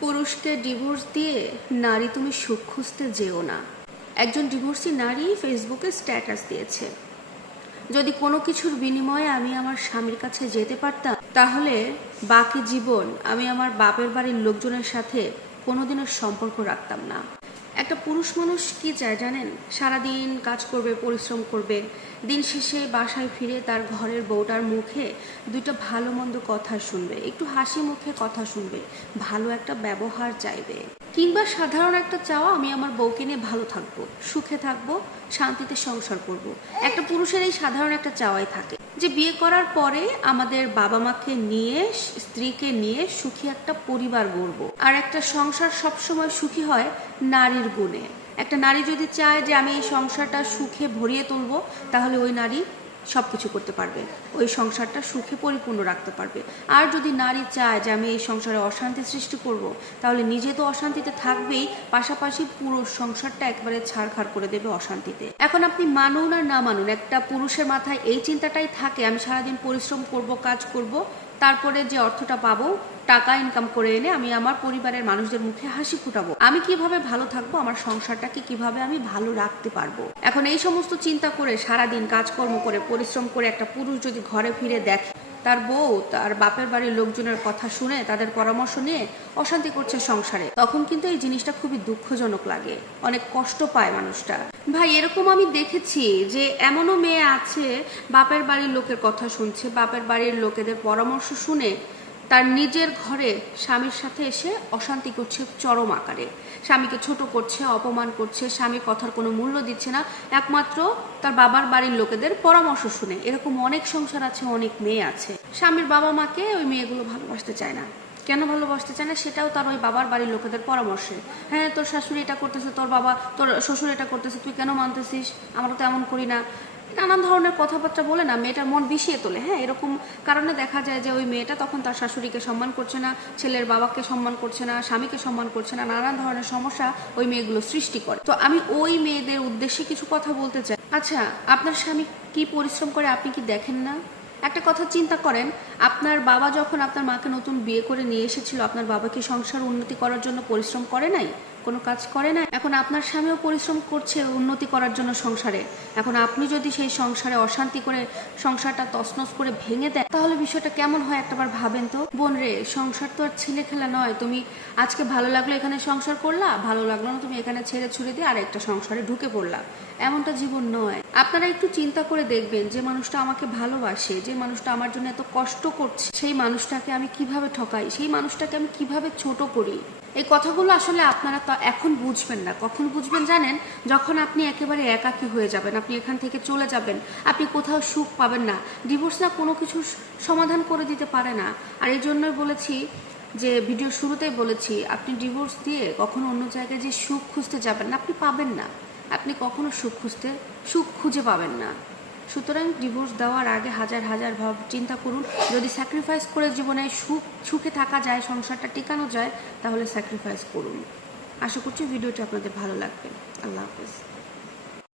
পুরুষকে ডিভোর্স দিয়ে নারী তুমি সুখ খুঁজতে যেও না। একজন ডিভোর্সি নারী ফেসবুকে স্ট্যাটাস দিয়েছে। যদি কোনো কিছুর বিনিময়ে আমি আমার স্বামীর কাছে যেতে পারতাম, তাহলে বাকি জীবন আমি আমার বাপের বাড়ির লোকজনের সাথে কোনোদিনের সম্পর্ক রাখতাম না। একটা পুরুষ মানুষ কি চায় জানেন? সারাদিন কাজ করবে, পরিশ্রম করবে, দিন শেষে বাসায় ফিরে তার ঘরের বউটার মুখে দুটো ভালো মন্দ কথা শুনবে, একটু হাসি মুখে কথা শুনবে, ভালো একটা ব্যবহার চাইবে। কিংবা সাধারণ একটা চাওয়া, আমি আমার বউকে নিয়ে ভালো থাকব, সুখে থাকব, শান্তিতে সংসার করব। একটা পুরুষের এই সাধারণ একটা চাওয়াই থাকে যে বিয়ে করার পরে আমাদের বাবা মাকে নিয়ে, স্ত্রীকে নিয়ে সুখী একটা পরিবার গড়ব। আর একটা সংসার সবসময় সুখী হয় নারীর গুণে। একটা নারী যদি চায় যে আমি এই সংসারটা সুখে ভরিয়ে তুলবো, তাহলে ওই নারী সব কিছু করতে পারবে। ওই সংসারটা সুখে পরিপূর্ণ রাখতে পারবে। আর যদি নারী চায় যে আমি এই সংসারে অশান্তি সৃষ্টি করব, তাহলে নিজে তো অশান্তিতে থাকবেই, পাশাপাশি পুরো সংসারটা একবারে ছাড়খাড় করে দেবে অশান্তিতে। এখন আপনি মানুন আর না মানুন, একটা পুরুষের মাথায় এই চিন্তাটাই থাকে, আমি সারাদিন পরিশ্রম করব, কাজ করব, তারপরে যে অর্থটা পাবো টাকা ইনকাম করে এনে আমি আমার পরিবারের মানুষদের মুখে হাসি ফুটাবো। আমি কীভাবে ভালো থাকব, আমার সংসারটাকে কীভাবে আমি ভালো রাখতে পারব? এখন এই সমস্ত চিন্তা করে সারাদিন কাজকর্ম করে, পরিশ্রম করে একটা পুরুষ যদি ঘরে ফিরে দেখে, তার বউ, তার বাপের বাড়ির লোকজনের কথা শুনে, তাদের পরামর্শ নিয়ে অশান্তি করছে সংসারে, তখন কিন্তু এই জিনিসটা খুবই দুঃখজনক লাগে। অনেক কষ্ট পায় মানুষটা। ভাই, এরকম আমি দেখেছি যে এমনও মেয়ে আছে, বাপের বাড়ির লোকের কথা শুনছে, বাপের বাড়ির লোকেদের পরামর্শ শুনে তার নিজের ঘরে স্বামীর সাথে এসে অশান্তি করছে চরম আকারে। স্বামীকে ছোট করছে, অপমান করছে স্বামীর কথার কোনো মূল্য দিচ্ছে না। একমাত্র তার বাবার বাড়ির লোকেদের পরামর্শ শুনে। এরকম অনেক সংসার আছে, অনেক মেয়ে আছে। স্বামীর বাবা মাকে ওই মেয়েগুলো ভালোবাসতে চায় না। কেন ভালোবাসতে চায় না? সেটাও তার ওই বাবার বাড়ির লোকেদের পরামর্শে। হ্যাঁ তোর শাশুড়ি এটা করতেছে, তোর বাবা, তোর শ্বশুর এটা করতেছে, তুই কেন মানতেছিস? আমরা তো এমন করি না। নানান ধরনের কথাবার্তা বলে না, মেয়েটার মন বিষিয়ে তোলে। হ্যাঁ এরকম কারণে দেখা যায় যে ওই মেয়েটা তখন তার শাশুড়িকে সম্মান করছে না, ছেলের বাবাকে সম্মান করছে না, স্বামীকে সম্মান করছে না, নানান ধরনের সমস্যা ওই মেয়েগুলো সৃষ্টি করে। তো আমি ওই মেয়েদের উদ্দেশ্যে কিছু কথা বলতে চাই। আচ্ছা আপনার স্বামী কি পরিশ্রম করে আপনি কি দেখেন না? একটা কথা চিন্তা করেন, আপনার বাবা যখন আপনার মাকে নতুন বিয়ে করে নিয়ে এসেছিল, আপনার বাবাকে সংসার উন্নতি করার জন্য পরিশ্রম করে নাই? কোনো কাজ করে না। এখন আপনার স্বামীও পরিশ্রম করছে উন্নতি করার জন্য সংসারে। এখন আপনি যদি সেই সংসারে অশান্তি করে সংসারটা তছনছ করে ভেঙে দেন, তাহলে বিষয়টা কেমন হয় একটাবার ভাবেন তো? বোন রে, সংসার তো আর ছেলে খেলা নয়। তুমি আজকে ভালো লাগল এখানে সংসার করলা, ভালো লাগল না তুমি এখানে ছেড়ে ছুড়ে দিয়ে আর একটা সংসারে ঢুকে পড়লা। এমনটা জীবন নয়। আপনারা একটু চিন্তা করে দেখবেন, যে মানুষটা আমাকে ভালোবাসে, যে মানুষটা আমার জন্য এত কষ্ট করছে, সেই মানুষটাকে আমি কীভাবে ঠকাই, সেই মানুষটাকে আমি কীভাবে ছোট করি? এই কথাগুলো আসলে আপনারা এখন বুঝবেন না। কখন বুঝবেন জানেন? যখন আপনি একেবারে একাকী হয়ে যাবেন, আপনি এখান থেকে চলে যাবেন, আপনি কোথাও সুখ পাবেন না। ডিভোর্স না কোনো কিছু সমাধান করে দিতে পারে না। আর এই জন্যই বলেছি যে, ভিডিও শুরুতেই বলেছি, আপনি ডিভোর্স দিয়ে কখনো অন্য জায়গায় যে সুখ খুঁজতে যাবেন না, আপনি পাবেন না। আপনি কখনো সুখ খুঁজতে, সুখ খুঁজে পাবেন না। সুতরাং ডিভোর্স দেওয়ার আগে হাজার হাজার ভাব চিন্তা করুন। যদি স্যাক্রিফাইস করে জীবনে সুখ, সুখে থাকা যায়, সংসারটা টিকানো যায়, তাহলে স্যাক্রিফাইস করুন। আশা করছি ভিডিওটি আপনাদের ভালো লাগবে। আল্লাহ হাফেজ।